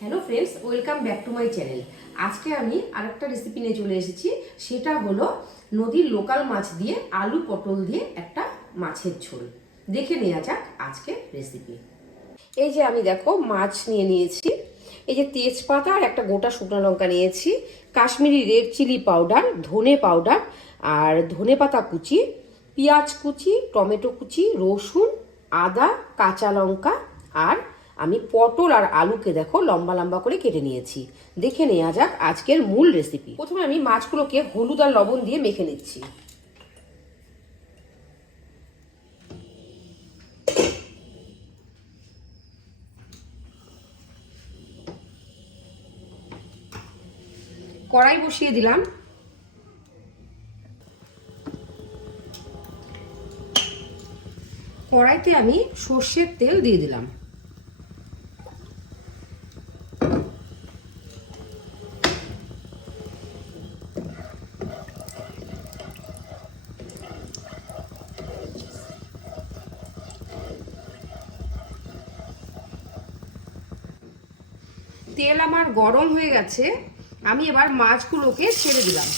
Hello friends, welcome back to my channel. আজকে আমি আরেকটা রেসিপি নিয়ে চলে এসেছি। সেটা হলো নদীর লোকাল মাছ দিয়ে আলু পটল দিয়ে একটা মাছের ঝোল। দেখে নেওয়া যাক আজকের রেসিপি। এই যে আমি দেখো মাছ নিয়ে নিয়েছি, এই যে তেজপাতা আর একটা গোটা শুকনো লঙ্কা নিয়েছি, কাশ্মীরি রেড চিলি পাউডার, ধনে পাউডার আর ধনে পাতা কুচি, পেঁয়াজ কুচি, টমেটো কুচি, রসুন, আদা, কাঁচা লঙ্কা আর আমি পটল আর আলুকে দেখো লম্বা লম্বা করে কেটে নিয়েছি। দেখে নেওয়া যাক আজকের মূল রেসিপি। প্রথমে আমি মাছগুলোকে হলুদ আর লবণ দিয়ে মেখে নিচ্ছি। কড়াই বসিয়ে দিলাম, কড়াইতে আমি সর্ষের তেল দিয়ে দিলাম। তেল আমার গরম হয়ে গেছে, আমি এবার মাছগুলোকে ছেড়ে দিলাম।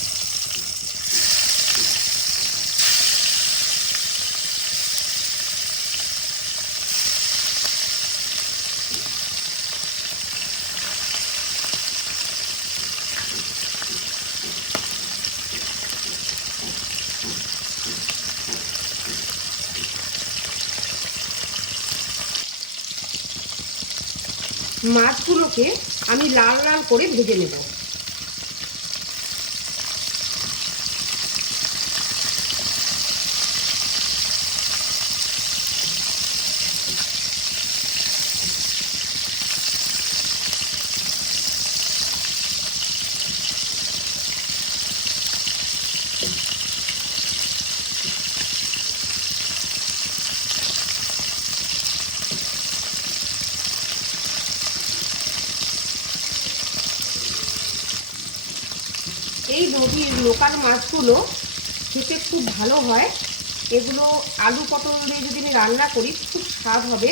মাছগুলোকে আমি লাল লাল করে ভেজে নেব। এই নদীর লোকাল মাছগুলো খেতে খুব ভালো হয়। এগুলো আলু পটল দিয়ে যদি আমি রান্না করি খুব স্বাদ হবে।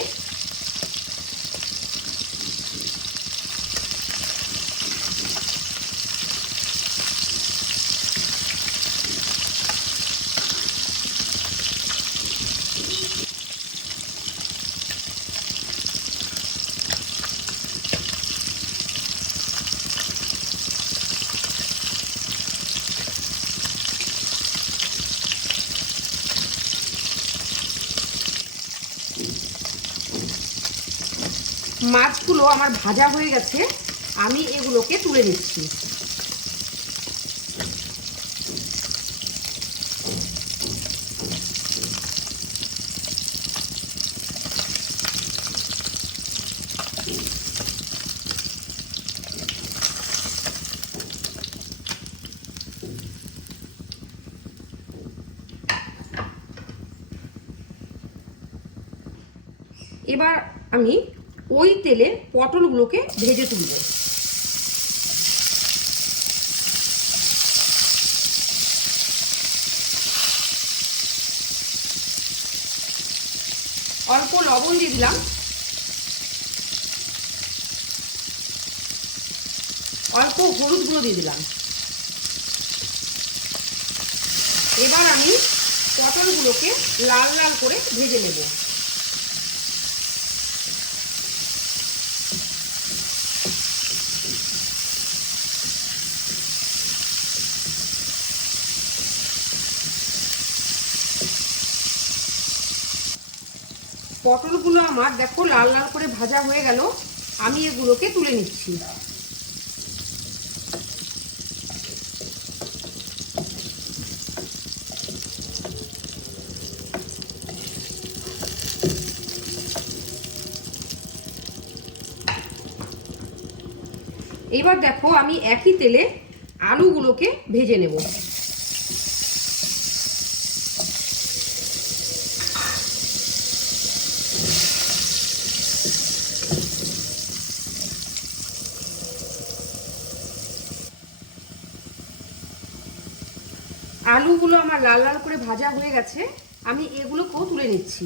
মাছগুলো আমার ভাজা হয়ে গেছে, আমি এগুলোকে তুলে নিচ্ছি। এবার আমি ওই তেলে পটলগুলোকে ভেজে তুলব। অল্প লবণ দিয়ে দিলাম, অল্প হলুদ গুঁড়ো দিয়ে দিলাম। এবার আমি পটলগুলোকে লাল লাল করে ভেজে নেব। পটলগুলো আমার দেখো লাল লাল করে ভাজা হয়ে গেল, আমি এগুলোকে তুলে নিচ্ছি। এবার দেখো আমি একই তেলে আলুগুলোকে ভেজে নেব। আলুগুলো আমার লাল লাল করে ভাজা হয়ে গেছে, আমি এগুলোকেও তুলে নিচ্ছি।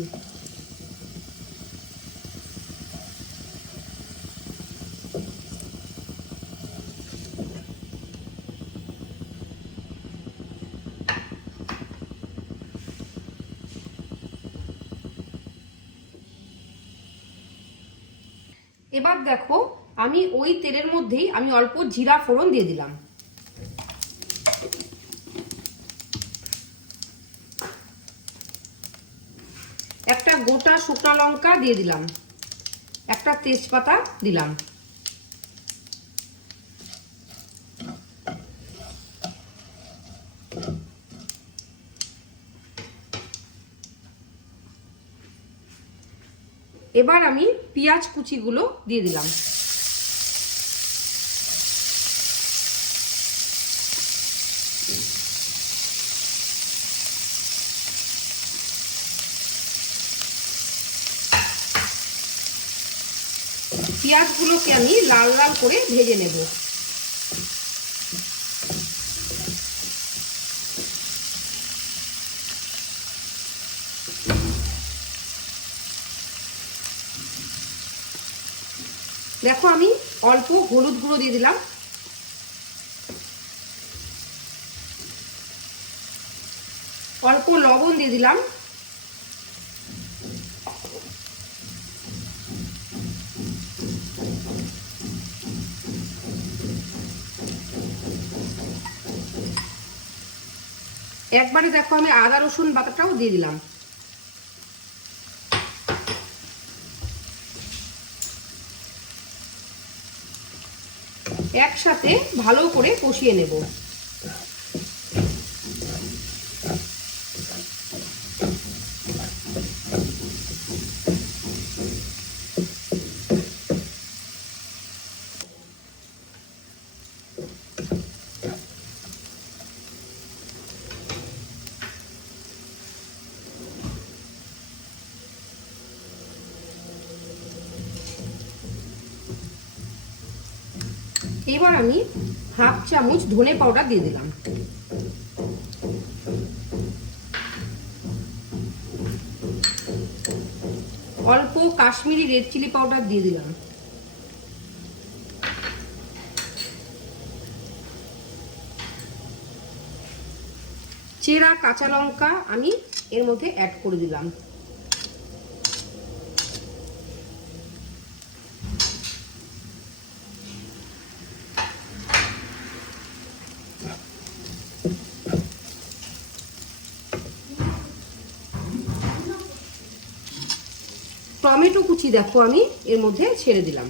এবার দেখো আমি ওই তেলের মধ্যেই আমি অল্প জিরা ফোড়ন দিয়ে দিলাম। একটা গোটা শুকনো লঙ্কা দিয়ে দিলাম, একটা তেজপাতা দিলাম। এবার আমি পেঁয়াজ কুচিগুলো দিয়ে দিলাম। পেঁয়াজগুলোকে আমি লাল লাল করে ভেজে নেব। দেখো আমি অল্প হলুদ গুঁড়ো দিয়ে দিলাম, অল্প লবণ দিয়ে দিলাম, একবারে দেখো আমি আদা রসুন বাটাটাও দিয়ে দিলাম। একসাথে ভালো করে কষিয়ে নেব। এবার আমি হাফ চামচ ধনে পাউডার দিয়ে দিলাম। অল্প কাশ্মীরি রেড চিলি পাউডার দিয়ে দিলাম। চেরা কাঁচা লঙ্কা আমি এর মধ্যে অ্যাড করে দিলাম। টমেটো কুচি দেখো আমি এর মধ্যে ছেড়ে দিলাম।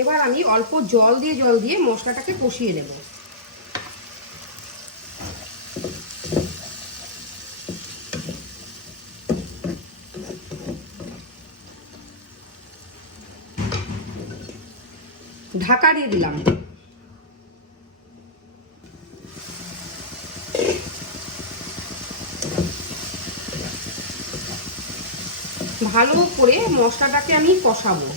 এবার আমি অল্প জল দিয়ে মশলাটাকে কষিয়ে নেব। ঢাকা দিয়ে দিলাম। ভালো করে মশলাটাকে আমি কষাবো।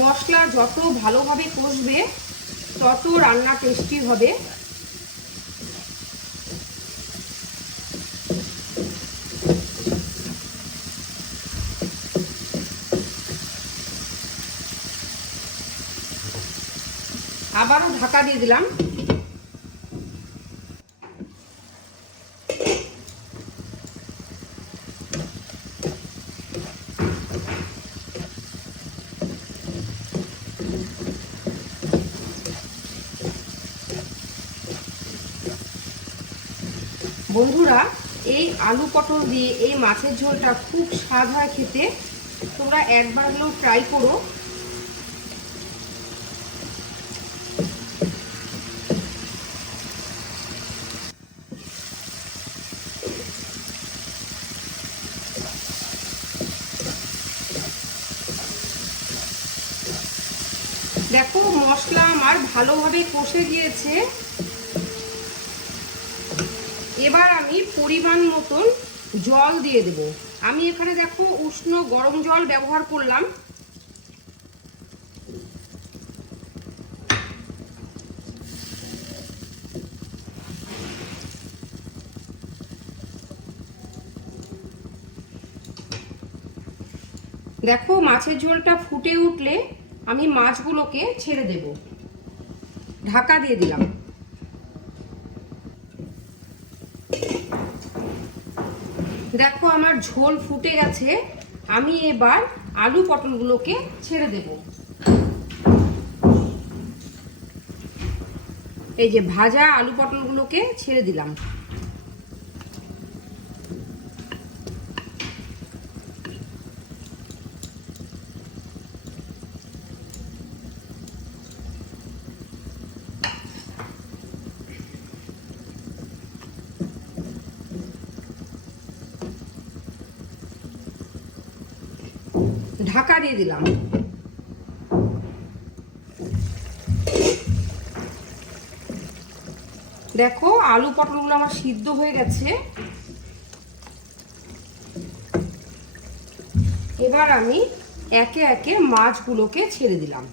মশলা যত ভালোভাবে কষবে তত রান্না টেস্টি হবে। আবারও ঢাকা দিয়ে দিলাম। বন্ধুরা, এই আলু পটল দিয়ে এই মাছের ঝোলটা খুব স্বাদ হয় খেতে। তোমরা একবার হলেও ট্রাই করো। দেখো মশলা আমার ভালোভাবে কষে গিয়েছে। এবার আমি পরিমাণ মতন জল দিয়ে দেব। আমি এখানে দেখো উষ্ণ গরম জল ব্যবহার করলাম। দেখো মাছের ঝোলটা ফুটে উঠলে আমি মাছগুলোকে ছেড়ে দেব। ঢাকা দিয়ে দিলাম। দেখো আমার ঝোল ফুটে গেছে। আমি এবার আলু পটলগুলোকে ছেড়ে দেব। এই যে ভাজা আলু পটলগুলোকে ছেড়ে দিলাম। ঢাকা দিয়ে দিলাম। দেখো আলু পটলগুলো আমার সিদ্ধ হয়ে গেছে। এবার আমি একে একে মাছগুলোকে ছেড়ে দিলাম।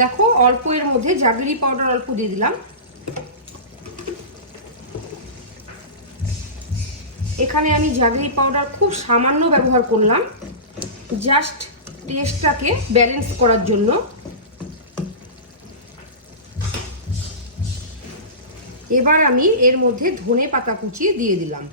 দেখো অল্প এর মধ্যে জাগরি পাউডার অল্প দিয়ে দিলাম। এখানে আমি জাগরি পাউডার খুব সামান্য ব্যবহার করলাম, জাস্ট টেস্টটাকে ব্যালেন্স করার জন্য। এবার আমি এর মধ্যে ধনে পাতা কুচি দিয়ে দিলাম।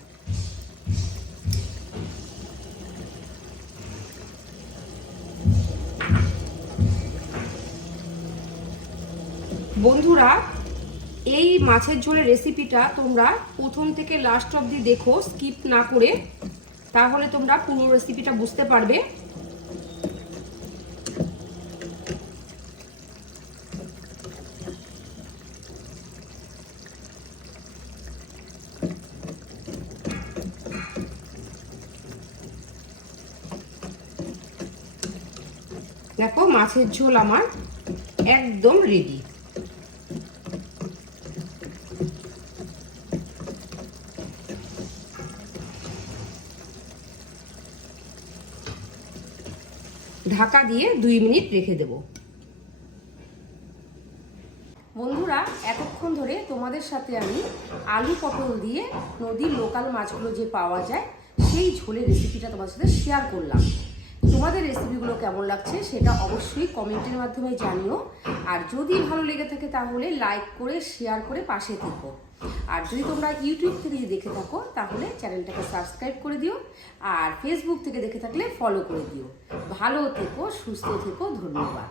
বন্ধুরা, এই মাছের ঝোলের রেসিপিটা তোমরা প্রথম থেকে লাস্ট অবধি দেখো, স্কিপ না করে, তাহলে তোমরা পুরো রেসিপিটা বুঝতে পারবে। দেখো মাছের ঝোল আমার একদম রেডি। ঢাকা দিয়ে 2 মিনিট রেখে দেব। বন্ধুরা, এতক্ষণ ধরে তোমাদের সাথে আমি আলু পটল দিয়ে নদীর লোকাল মাছগুলো যে পাওয়া যায় সেই ঝোলের রেসিপিটা তোমাদের সাথে শেয়ার করলাম। তোমাদের রেসিপিগুলো কেমন লাগছে সেটা অবশ্যই কমেন্টের মাধ্যমে জানিও। আর যদি ভালো লেগে থাকে তাহলে লাইক করে শেয়ার করে পাশে থেকো। আর যদি তোমরা ইউটিউব থেকে দেখে থাকো তাহলে চ্যানেলটাকে সাবস্ক্রাইব করে দিও। আর ফেসবুক থেকে দেখে থাকলে ফলো করে দিও। ভালো থেকো, সুস্থ থেকো, ধন্যবাদ।